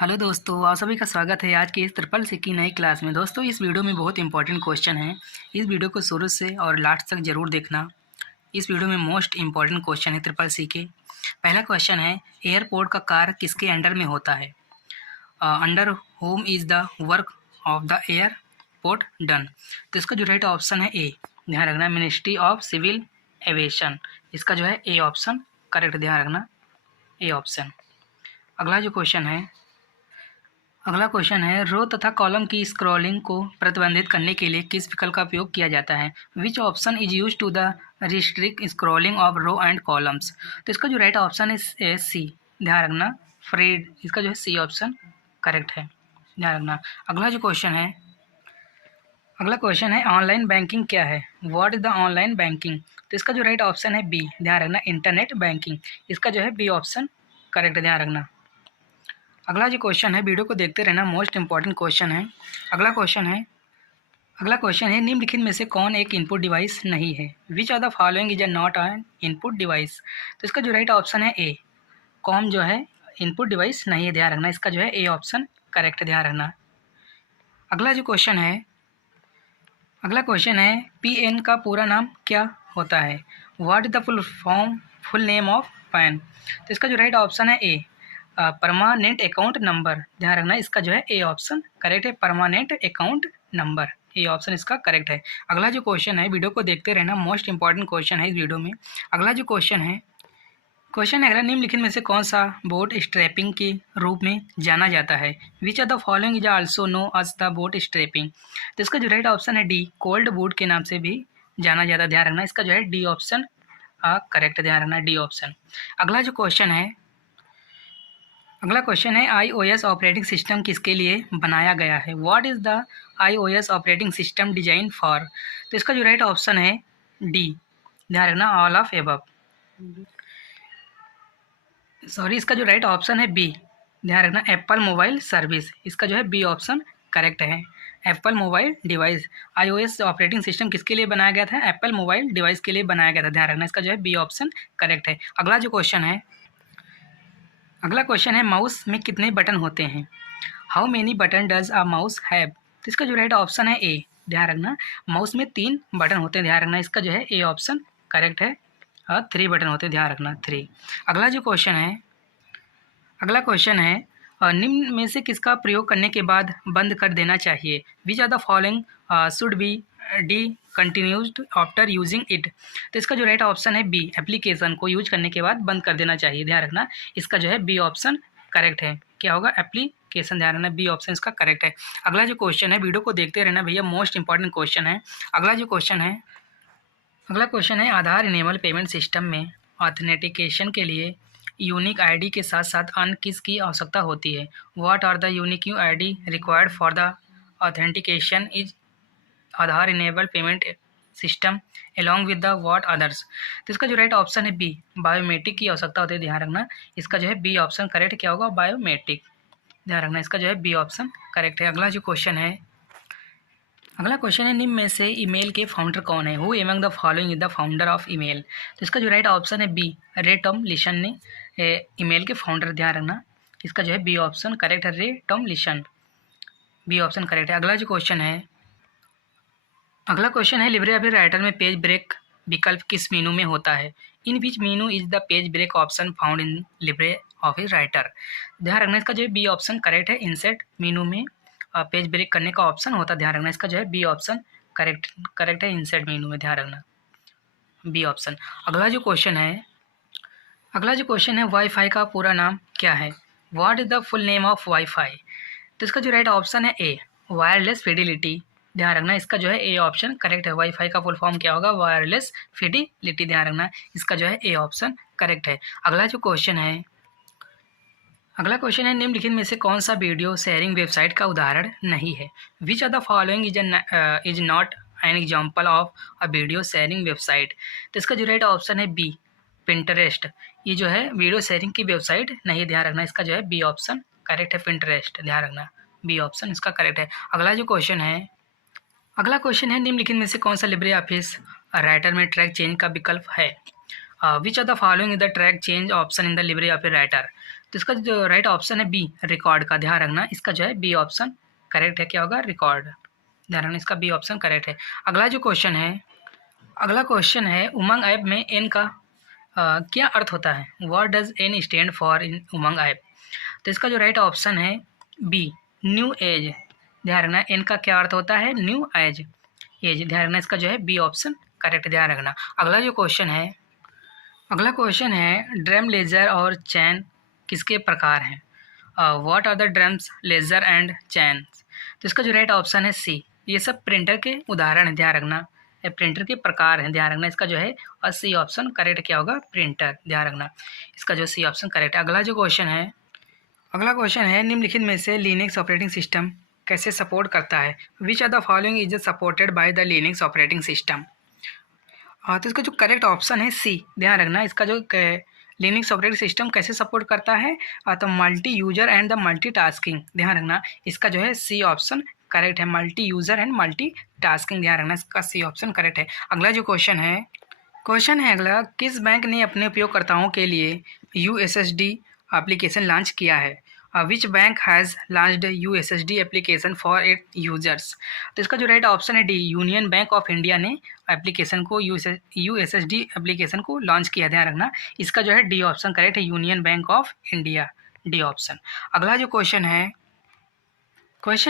Hello दोस्तों, आप सभी का स्वागत है आज की इस ट्रिपल सी की नई क्लास में। दोस्तों, इस वीडियो में बहुत इंपॉर्टेंट क्वेश्चन है। इस वीडियो को शुरू से और लास्ट तक ज़रूर देखना। इस वीडियो में मोस्ट इंपॉर्टेंट क्वेश्चन है ट्रिपल सी के। पहला क्वेश्चन है, एयरपोर्ट का कार्य किसके अंडर में होता है? Under home is the work of the airport done. तो इसका जो राइट ऑप्शन है ए, ध्यान रखना, मिनिस्ट्री ऑफ सिविल एविएशन। इसका जो है ए ऑप्शन करेक्ट, ध्यान रखना, ए ऑप्शन। अगला क्वेश्चन है रो तथा कॉलम की स्क्रॉलिंग को प्रतिबंधित करने के लिए किस विकल्प का उपयोग किया जाता है? Which option is use to the restrict scrolling of row and columns. तो इसका जो राइट ऑप्शन है सी, ध्यान रखना, फ्रीड। इसका जो है सी ऑप्शन करेक्ट है, ध्यान रखना। अगला क्वेश्चन है ऑनलाइन बैंकिंग क्या है? What is the online banking. तो इसका जो राइट ऑप्शन है बी, ध्यान रखना, इंटरनेट बैंकिंग। इसका जो है बी ऑप्शन करेक्ट, ध्यान रखना। अगला जो क्वेश्चन है, वीडियो को देखते रहना, मोस्ट इंपॉर्टेंट क्वेश्चन है। अगला क्वेश्चन है निम्नलिखित में से कौन एक इनपुट डिवाइस नहीं है? Which are the following is not an input device. तो इसका जो राइट ऑप्शन है ए, कॉम जो है इनपुट डिवाइस नहीं है, ध्यान रखना। इसका जो है ए ऑप्शन करेक्ट, ध्यान रखना। अगला क्वेश्चन है पी एन का पूरा नाम क्या होता है? What is the full name of pan. तो इसका जो राइट ऑप्शन है ए, परमानेंट अकाउंट नंबर, ध्यान रखना। इसका जो है ए ऑप्शन करेक्ट है, permanent account number, A option इसका करेक्ट है। अगला जो क्वेश्चन है, वीडियो को देखते रहना, मोस्ट इंपॉर्टेंट क्वेश्चन है इस वीडियो में। अगला जो क्वेश्चन है अगला, निम्नलिखित में से कौन सा बोट स्ट्रैपिंग के रूप में जाना जाता है? Which are the following is also known as the boot strapping. तो इसका जो राइट ऑप्शन है डी, कोल्ड बोट के नाम से भी जाना जाता है, ध्यान रखना। इसका जो है डी ऑप्शन करेक्ट, ध्यान रखना, डी ऑप्शन। अगला क्वेश्चन है iOS ऑपरेटिंग सिस्टम किसके लिए बनाया गया है? What is the iOS operating system design for. तो इसका जो राइट ऑप्शन है डी, ध्यान रखना, ऑल ऑफ एबव। इसका जो राइट ऑप्शन है बी, ध्यान रखना, एप्पल मोबाइल सर्विस। इसका जो है बी ऑप्शन करेक्ट है, Apple mobile device. iOS operating system किसके लिए बनाया गया था? एप्पल मोबाइल डिवाइस के लिए बनाया गया था, ध्यान रखना। इसका जो है बी ऑप्शन करेक्ट है। अगला क्वेश्चन है माउस में कितने बटन होते हैं? How many button does a mouse have. तो इसका जो राइट ऑप्शन है ए, ध्यान रखना, माउस में 3 बटन होते हैं, ध्यान रखना। इसका जो है ए ऑप्शन करेक्ट है, 3 बटन होते हैं, ध्यान रखना, 3। अगला क्वेश्चन है निम्न में से किसका प्रयोग करने के बाद बंद कर देना चाहिए? Which are the following should be discontinued after using it. तो इसका जो राइट ऑप्शन है बी, एप्लीकेशन को यूज करने के बाद बंद कर देना चाहिए, ध्यान रखना। इसका जो है बी ऑप्शन करेक्ट है, क्या होगा? एप्लीकेशन, ध्यान रखना, बी ऑप्शन इसका करेक्ट है। अगला जो क्वेश्चन है, वीडियो को देखते रहना भैया, मोस्ट इंपॉर्टेंट क्वेश्चन है। अगला क्वेश्चन है आधार इनेबल पेमेंट सिस्टम में ऑथेंटिकेशन के लिए यूनिक आईडी के साथ साथ अन्य किसकी आवश्यकता होती है? What are the unique ID required for the authentication is Aadhaar enable payment system along with the what others. तो इसका जो राइट ऑप्शन है बी, बायोमेट्रिक की आवश्यकता होती है, ध्यान रखना। इसका जो है बी ऑप्शन करेक्ट, क्या होगा? बायोमेट्रिक, ध्यान रखना। इसका जो है बी ऑप्शन करेक्ट है। अगला क्वेश्चन है निम्न में से ईमेल के फाउंडर कौन है? Who among the following is the founder of email. तो इसका जो राइट ऑप्शन है बी, रे टॉमलिंसन ने ईमेल के फाउंडर, ध्यान रखना। इसका जो है बी ऑप्शन करेक्ट है, रे टॉमलिंसन, बी ऑप्शन करेक्ट है। अगला क्वेश्चन है लिब्रे ऑफिस राइटर में पेज ब्रेक विकल्प किस मेनू में होता है? In which menu is the page break option found in Libre office Writer. ध्यान रखना, इसका जो है बी ऑप्शन करेक्ट है, इंसर्ट मेनू में पेज ब्रेक करने का ऑप्शन होता है, ध्यान रखना। इसका जो है बी ऑप्शन करेक्ट है, इंसर्ट मेनू में, ध्यान रखना, बी ऑप्शन। अगला जो क्वेश्चन है वाईफाई का पूरा नाम क्या है? What is the full name of wifi. तो इसका जो राइट ऑप्शन है ए, वायरलेस फिडिलिटी, ध्यान रखना। इसका जो है ए ऑप्शन करेक्ट है, वाईफाई का फुल फॉर्म क्या होगा? वायरलेस फिडिलिटी, ध्यान रखना। इसका जो है ए ऑप्शन करेक्ट है। अगला क्वेश्चन है निम्नलिखित में से कौन सा वीडियो शेयरिंग वेबसाइट का उदाहरण नहीं है? Which are the following is not an example of a video sharing website. तो इसका जो राइट ऑप्शन है बी, पिंटरेस्ट। ये जो है वीडियो शेयरिंग की वेबसाइट नहीं, ध्यान रखना। इसका जो है बी ऑप्शन करेक्ट है, पिंटरेस्ट, ध्यान रखना, बी ऑप्शन इसका करेक्ट है। अगला क्वेश्चन है निम्नलिखित में से कौन सा लिब्रे ऑफिस राइटर में ट्रैक चेंज का विकल्प है? Which are the following is the track change option in the Libre office Writer. तो इसका जो राइट ऑप्शन है बी, रिकॉर्ड का, ध्यान रखना इसका जो है बी ऑप्शन करेक्ट है। क्या होगा? रिकॉर्ड, ध्यान रखना इसका बी ऑप्शन करेक्ट है। अगला क्वेश्चन है उमंग ऐप में एन का क्या अर्थ होता है? What does N stand for in Umang app? तो इसका जो राइट ऑप्शन है बी, न्यू एज, ध्यान रखना एन का क्या अर्थ होता है? न्यू एज, ध्यान रखना इसका जो है बी ऑप्शन करेक्ट, ध्यान रखना। अगला क्वेश्चन है ड्रम, लेजर और चैन किसके प्रकार हैं? What are the drums, ledger and chain? तो इसका जो राइट ऑप्शन है सी, ये सब प्रिंटर के उदाहरण हैं, ध्यान रखना ये प्रिंटर के प्रकार हैं, ध्यान रखना इसका जो है और सी ऑप्शन करेक्ट क्या होगा? प्रिंटर, ध्यान रखना इसका जो सी ऑप्शन करेक्ट है। अगला क्वेश्चन है निम्नलिखित में से लिनक्स ऑपरेटिंग सिस्टम कैसे सपोर्ट करता है? Which are the following is supported by the Linux operating system? तो इसका जो करेक्ट ऑप्शन है सी, ध्यान रखना इसका जो लिनक्स ऑपरेटिंग सिस्टम कैसे सपोर्ट करता है? तो multi user and the multi tasking, ध्यान रखना इसका जो है सी ऑप्शन करेक्ट है, multi user and multi tasking, ध्यान रखना इसका सी ऑप्शन करेक्ट है। अगला जो क्वेश्चन है अगला, किस बैंक ने अपने उपयोगकर्ताओं के लिए USSD एप्लीकेशन लॉन्च किया है? Which bank has launched USSD application for it users? तो इसका जो राइट ऑप्शन है D, union bank of India ने एप्लीकेशन को USSD एप्लीकेशन को लॉन्च किया, ध्यान रखना इसका जो है डी ऑप्शन करेक्ट है, union bank of India, D option. अगला जो क्वेश्चन है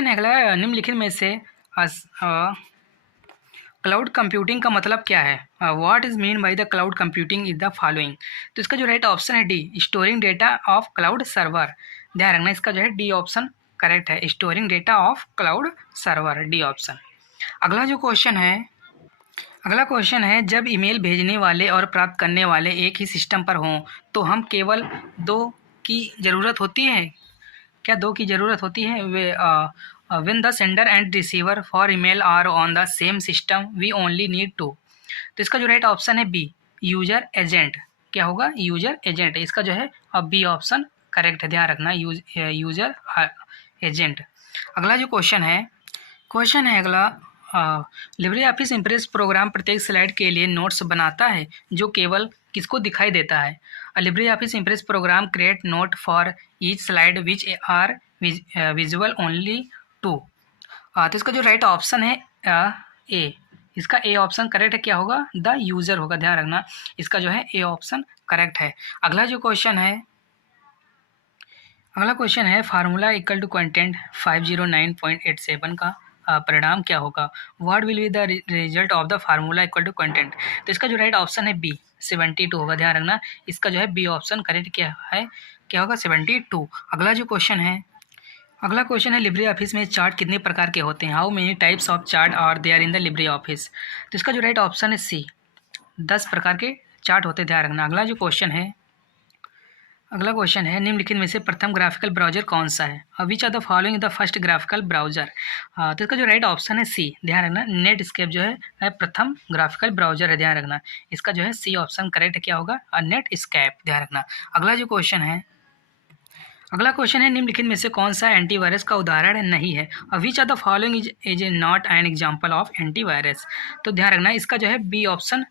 अगला, निम्नलिखित में से क्लाउड कंप्यूटिंग का मतलब क्या है? What is mean by the cloud computing is the following? तो इसका जो राइट ऑप्शन है D, storing data of cloud server, ध्यान रखना इसका जो है डी ऑप्शन करेक्ट है, storing data of cloud server, D option. अगला क्वेश्चन है जब ईमेल भेजने वाले और प्राप्त करने वाले एक ही सिस्टम पर हों तो हम केवल दो की ज़रूरत होती है? क्या दो की ज़रूरत होती है? वे when the sender and receiver for email are on the same system we only need to। तो इसका जो राइट ऑप्शन है बी, यूजर एजेंट, क्या होगा? यूजर एजेंट, इसका जो है अब बी ऑप्शन करेक्ट है, ध्यान रखना यूजर एजेंट। अगला जो क्वेश्चन है अगला, लिब्रे ऑफिस इम्प्रेस प्रोग्राम प्रत्येक स्लाइड के लिए नोट्स बनाता है जो केवल किसको दिखाई देता है? Libre Office Impress program create note for each slide which are visual only to. तो इसका जो राइट ऑप्शन है ए, इसका ए ऑप्शन करेक्ट है, क्या होगा? द यूज़र होगा, ध्यान रखना इसका जो है ए ऑप्शन करेक्ट है। अगला क्वेश्चन है फार्मूला इक्वल टू कंटेंट 509.87 का परिणाम क्या होगा? What will be the result of the formula equal to content? तो इसका जो राइट ऑप्शन है बी, 72 होगा, ध्यान रखना इसका जो है बी ऑप्शन करेक्ट क्या होगा? 72। अगला क्वेश्चन है लिब्रे ऑफिस में चार्ट कितने प्रकार के होते हैं? How many types of chart are there in the Libre Office? तो इसका जो राइट ऑप्शन है सी, 10 प्रकार के चार्ट होते हैं, ध्यान रखना। अगला क्वेश्चन है निम्नलिखित में से प्रथम ग्राफिकल ब्राउजर कौन सा है? Which are the following the first graphical browser? तो इसका जो राइट ऑप्शन है सी, ध्यान रखना नेटस्केप जो है प्रथम ग्राफिकल ब्राउजर है, ध्यान रखना इसका जो है सी ऑप्शन करेक्ट क्या होगा? नेटस्केप, ध्यान रखना। अगला क्वेश्चन है निम्नलिखित में से कौन सा एंटीवायरस का उदाहरण नहीं है? Which are the following is not an example of antivirus? तो ध्यान रखना इसका जो है बी ऑप्शन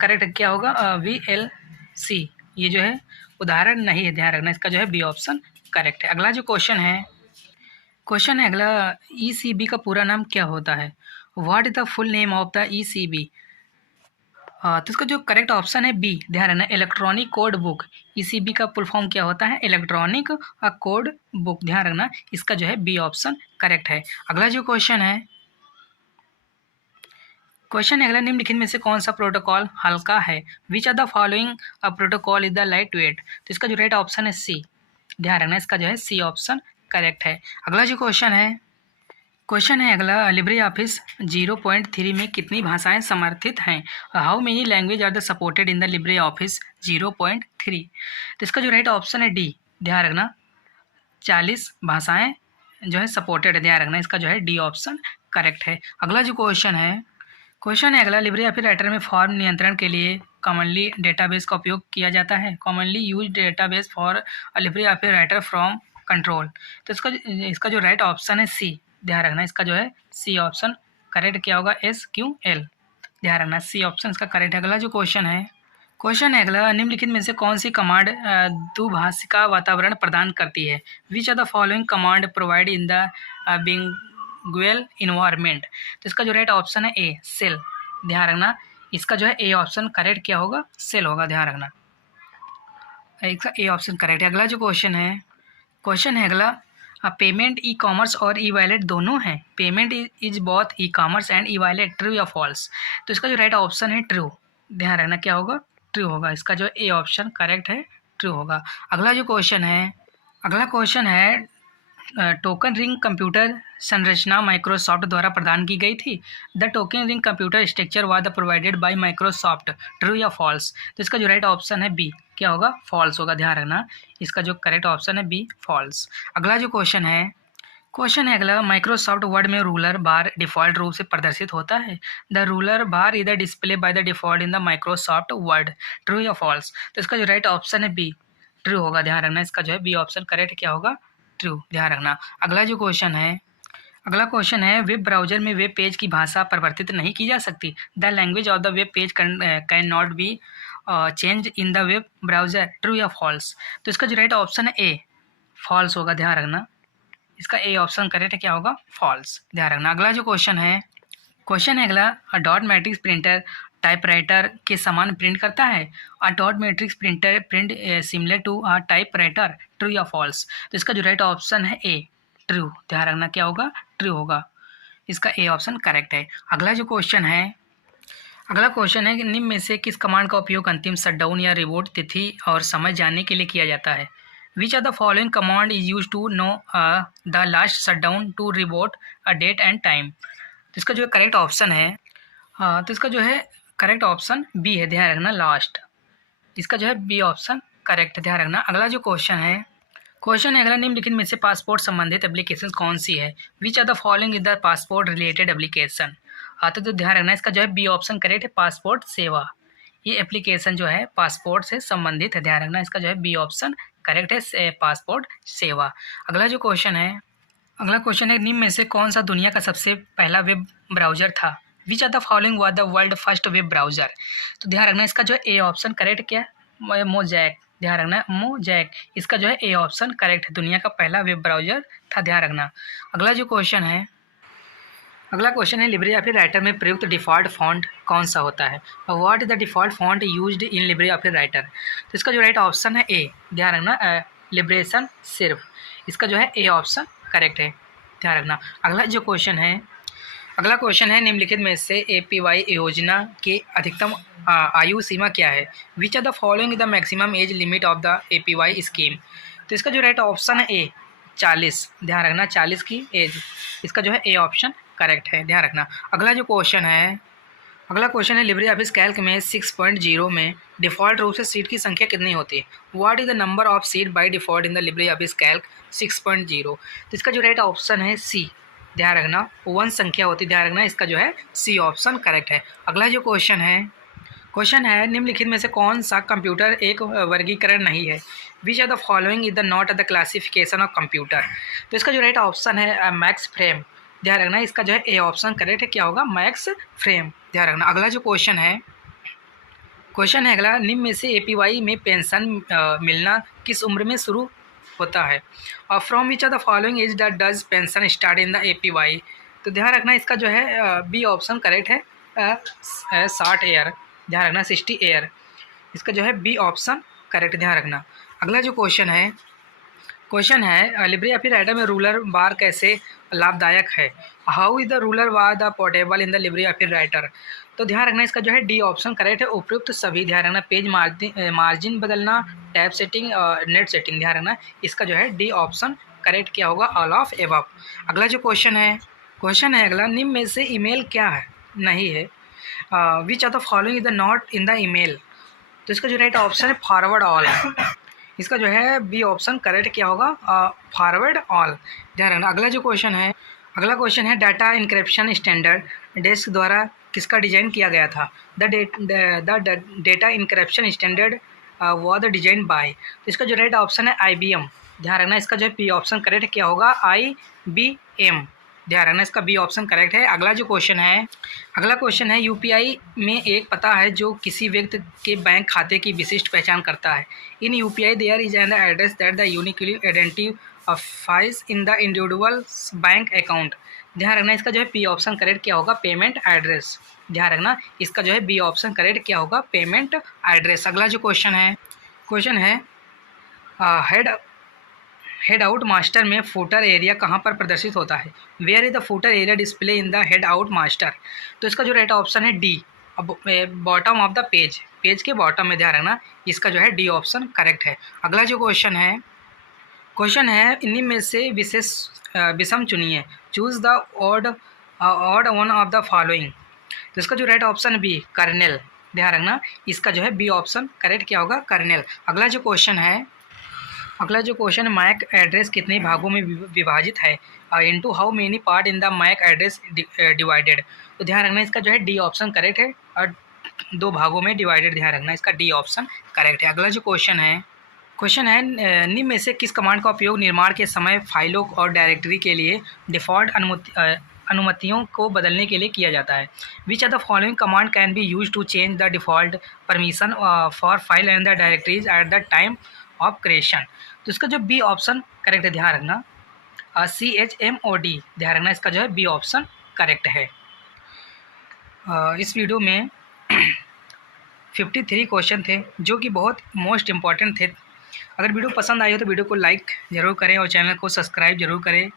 करेक्ट क्या होगा? VLC, ये जो है उदाहरण नहीं है, ध्यान रखना इसका जो है बी ऑप्शन करेक्ट है। अगला जो क्वेश्चन है अगला, ECB का पूरा नाम क्या होता है? What is the full name of the ECB? तो इसका जो करेक्ट ऑप्शन है बी, ध्यान रखना इलेक्ट्रॉनिक कोड बुक। ECB का फुल फॉर्म क्या होता है? इलेक्ट्रॉनिक कोड बुक, ध्यान रखना इसका जो है बी ऑप्शन करेक्ट है। अगला जो क्वेश्चन है अगला, निम्नलिखित में से कौन सा प्रोटोकॉल हल्का है? Which are the following protocol is the light weight? तो इसका जो राइट ऑप्शन है सी, ध्यान रखना इसका जो है सी ऑप्शन करेक्ट है। अगला जो क्वेश्चन है अगला, लिब्रे ऑफिस 0.3 में कितनी भाषाएं समर्थित हैं? How many language are the supported in the Libre Office 0.3? तो इसका जो राइट ऑप्शन है डी, ध्यान रखना 40 भाषाएं जो है सपोर्टेड है, ध्यान रखना इसका जो है डी ऑप्शन करेक्ट है। अगला जो क्वेश्चन है अगला, लिब्रे ऑफिस राइटर में फॉर्म नियंत्रण के लिए कॉमनली डेटाबेस का उपयोग किया जाता है? Commonly use database for Libre office writer from control? तो इसका जो राइट ऑप्शन है सी, ध्यान रखना इसका जो है सी ऑप्शन करेक्ट क्या होगा? SQL, ध्यान रखना सी ऑप्शन इसका करेक्ट है। अगला जो क्वेश्चन क्वेश्चन है अगला, निम्नलिखित में से कौन सी कमांड द्विभाषी का वातावरण प्रदान करती है? Which are the following command provide in the bilingual environment? तो इसका जो राइट ऑप्शन है ए सेल, ध्यान रखना। इसका जो है ए ऑप्शन करेक्ट क्या होगा? सेल होगा, ध्यान रखना। इसका ए ऑप्शन करेक्ट है। अगला जो क्वेश्चन है अगला, पेमेंट ई कॉमर्स और ई वॉलेट दोनों हैं। Payment is both e commerce and e wallet, true या फॉल्स? तो इसका जो राइट ऑप्शन है ट्रू, ध्यान रखना क्या होगा? ट्रू होगा। इसका जो ए ऑप्शन करेक्ट है, ट्रू होगा। अगला क्वेश्चन है टोकन रिंग कंप्यूटर संरचना माइक्रोसॉफ्ट द्वारा प्रदान की गई थी। The token ring computer structure was provided by Microsoft, true या फॉल्स? तो इसका जो राइट ऑप्शन है बी, क्या होगा? फॉल्स होगा, ध्यान रखना। इसका जो करेक्ट ऑप्शन है बी, फॉल्स। अगला जो क्वेश्चन है अगला, माइक्रोसॉफ्ट वर्ड में रूलर बार डिफ़ॉल्ट रूप से प्रदर्शित होता है। The ruler bar is the display by the default in the Microsoft word, true या फॉल्स? तो इसका जो राइट ऑप्शन है बी, ट्रू होगा, ध्यान रखना। इसका जो है बी ऑप्शन करेक्ट क्या होगा? ट्रू, ध्यान रखना। अगला क्वेश्चन है वेब ब्राउजर में वेब पेज की भाषा परिवर्तित नहीं की जा सकती। The language of the web page can not be change in the web browser, true या फॉल्स? तो इसका जो राइट ऑप्शन है ए, फॉल्स होगा, ध्यान रखना। इसका ए ऑप्शन करेक्ट क्या होगा? फॉल्स, ध्यान रखना। अगला जो क्वेश्चन है अगला, डॉट मैट्रिक्स प्रिंटर टाइपराइटर के समान प्रिंट करता है। A dot matrix printer print similar to a typewriter, true या फॉल्स? तो इसका जो राइट ऑप्शन है ए, ट्रू, ध्यान रखना क्या होगा? ट्रू होगा। इसका ए ऑप्शन करेक्ट है। अगला क्वेश्चन है कि निम्न में से किस कमांड का उपयोग अंतिम शटडाउन या रिबूट तिथि और समय जानने के लिए किया जाता है? Which are the following command is use to know the last shutdown to reboot a date and time? तो इसका जो करेक्ट ऑप्शन है तो इसका जो है करेक्ट ऑप्शन बी है, ध्यान रखना, लास्ट। इसका जो है बी ऑप्शन करेक्ट, ध्यान रखना। अगला जो क्वेश्चन है अगला, निम्नलिखित में से पासपोर्ट संबंधित एप्लीकेशन कौन सी है? Which are the following is the passport related application? तो ध्यान रखना, इसका जो है बी ऑप्शन करेक्ट है, पासपोर्ट सेवा। ये एप्लीकेशन जो है पासपोर्ट से संबंधित है, ध्यान रखना। इसका जो है बी ऑप्शन करेक्ट है, पासपोर्ट सेवा। अगला क्वेश्चन है निम्न में से कौन सा दुनिया का सबसे पहला वेब ब्राउजर था? Which are the following was the world first web browser? तो ध्यान रखना, इसका जो है ए ऑप्शन करेक्ट क्या? मोजैक, ध्यान रखना, मोजैक। इसका जो है ए ऑप्शन करेक्ट है, दुनिया का पहला वेब ब्राउजर था, ध्यान रखना। अगला क्वेश्चन है लिब्रे ऑफिस राइटर में प्रयुक्त डिफ़ॉल्ट फॉन्ट कौन सा होता है? What is the default font used in Libre office Writer? तो इसका जो राइट ऑप्शन है ए, ध्यान रखना, लिब्रेशन सिर्फ। इसका जो है ए ऑप्शन करेक्ट है, ध्यान रखना। अगला क्वेश्चन है निम्नलिखित में से एपीवाई योजना की अधिकतम आयु सीमा क्या है? Which are the following the maximum age limit of the APY scheme? तो इसका जो राइट ऑप्शन है ए, 40, ध्यान रखना, 40 की एज। इसका जो है ए ऑप्शन करेक्ट है, ध्यान रखना। अगला क्वेश्चन है लिब्रे ऑफिस कैल्क में 6.0 में डिफ़ॉल्ट रूप से सीट की संख्या कितनी होती है? What is the number of seat by default in the Libre office Calc 6.0? तो इसका जो राइट ऑप्शन है सी, ध्यान रखना, 1 संख्या होती है, ध्यान रखना। इसका जो है सी ऑप्शन करेक्ट है। अगला जो क्वेश्चन है निम्नलिखित में से कौन सा कंप्यूटर एक वर्गीकरण नहीं है? Which are the following is the not the classification of computer? तो इसका जो राइट ऑप्शन है मैक्स फ्रेम, ध्यान रखना। इसका जो है ए ऑप्शन करेक्ट है, क्या होगा? मैक्स फ्रेम, ध्यान रखना। अगला जो क्वेश्चन है अगला, निम्न में से एपीवाई में पेंशन मिलना किस उम्र में शुरू होता है? और from which are the following age the does pension start in the APY? तो ध्यान रखना, इसका जो है बी ऑप्शन करेक्ट है, 60 ईयर, ध्यान रखना, 60 ईयर। इसका जो है बी ऑप्शन करेक्ट, ध्यान रखना। अगला जो क्वेश्चन है लिब्रे ऑफिस राइटर में रूलर बार कैसे लाभदायक है? How is the ruler bar the portable in the Libre office Writer? तो ध्यान रखना, इसका जो है डी ऑप्शन करेक्ट है, उपयुक्त सभी, ध्यान रखना, पेज मार्जिन बदलना, टैब सेटिंग, नेट सेटिंग, ध्यान रखना। इसका जो है डी ऑप्शन करेक्ट क्या होगा? All of above. अगला जो क्वेश्चन है अगला, निम्न में से ईमेल क्या है? नहीं है। Which are the following is the not in the email? तो इसका जो राइट ऑप्शन है फॉरवर्ड ऑल। इसका जो है बी ऑप्शन करेक्ट क्या होगा? फॉरवर्ड ऑल, ध्यान रखना। अगला क्वेश्चन है डाटा इंक्रिप्शन स्टैंडर्ड डेस्क द्वारा किसका डिजाइन किया गया था? The data encryption standard was design by. तो इसका जो राइट ऑप्शन है IBM, ध्यान रखना। इसका जो है पी ऑप्शन करेक्ट क्या होगा? IBM, ध्यान रखना, इसका बी ऑप्शन करेक्ट है। अगला क्वेश्चन है यूपीआई में एक पता है जो किसी व्यक्ति के बैंक खाते की विशिष्ट पहचान करता है। In UPI there is an address that the uniquely identifies in the individual bank account. ध्यान रखना, इसका जो है बी ऑप्शन करेक्ट क्या होगा, पेमेंट एड्रेस। ध्यान रखना, इसका जो है बी ऑप्शन करेक्ट क्या होगा, पेमेंट एड्रेस। अगला जो क्वेश्चन है हेड आउट मास्टर में फुटर एरिया कहाँ पर प्रदर्शित होता है। Where is the footer area display in the head out master. तो इसका जो राइट ऑप्शन है डी, अब बॉटम ऑफ द पेज के बॉटम में। ध्यान रखना, इसका जो है डी ऑप्शन करेक्ट है। अगला जो क्वेश्चन है इन्हीं में से विषम चुनिए, choose the odd one of the following. तो इसका जो राइट ऑप्शन बी, कर्नेल। ध्यान रखना, इसका जो है बी ऑप्शन करेक्ट क्या होगा, कर्नेल। अगला जो क्वेश्चन है मैक एड्रेस कितने भागों में विभाजित है, into how many part in the MAC address divided. तो ध्यान रखना, इसका जो है डी ऑप्शन करेक्ट है और 2 भागों में डिवाइडेड। ध्यान रखना, इसका डी ऑप्शन करेक्ट है। अगला जो क्वेश्चन है निम्न में से किस कमांड का उपयोग निर्माण के समय फाइलों और डायरेक्टरी के लिए डिफ़ॉल्ट अनुमतियों को बदलने के लिए किया जाता है। Which are the following command can be use to change the default permission for file and the directories at the time of creation. तो इसका जो बी ऑप्शन करेक्ट है। ध्यान रखना, CHMOD। ध्यान रखना, इसका जो है बी ऑप्शन करेक्ट है। इस वीडियो में 53 क्वेश्चन थे जो कि बहुत मोस्ट इम्पॉर्टेंट थे। अगर वीडियो पसंद आई हो तो वीडियो को लाइक ज़रूर करें और चैनल को सब्सक्राइब ज़रूर करें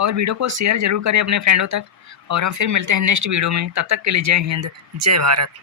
और वीडियो को शेयर ज़रूर करें अपने फ्रेंडों तक। और हम फिर मिलते हैं नेक्स्ट वीडियो में, तब तक के लिए जय हिंद, जय भारत।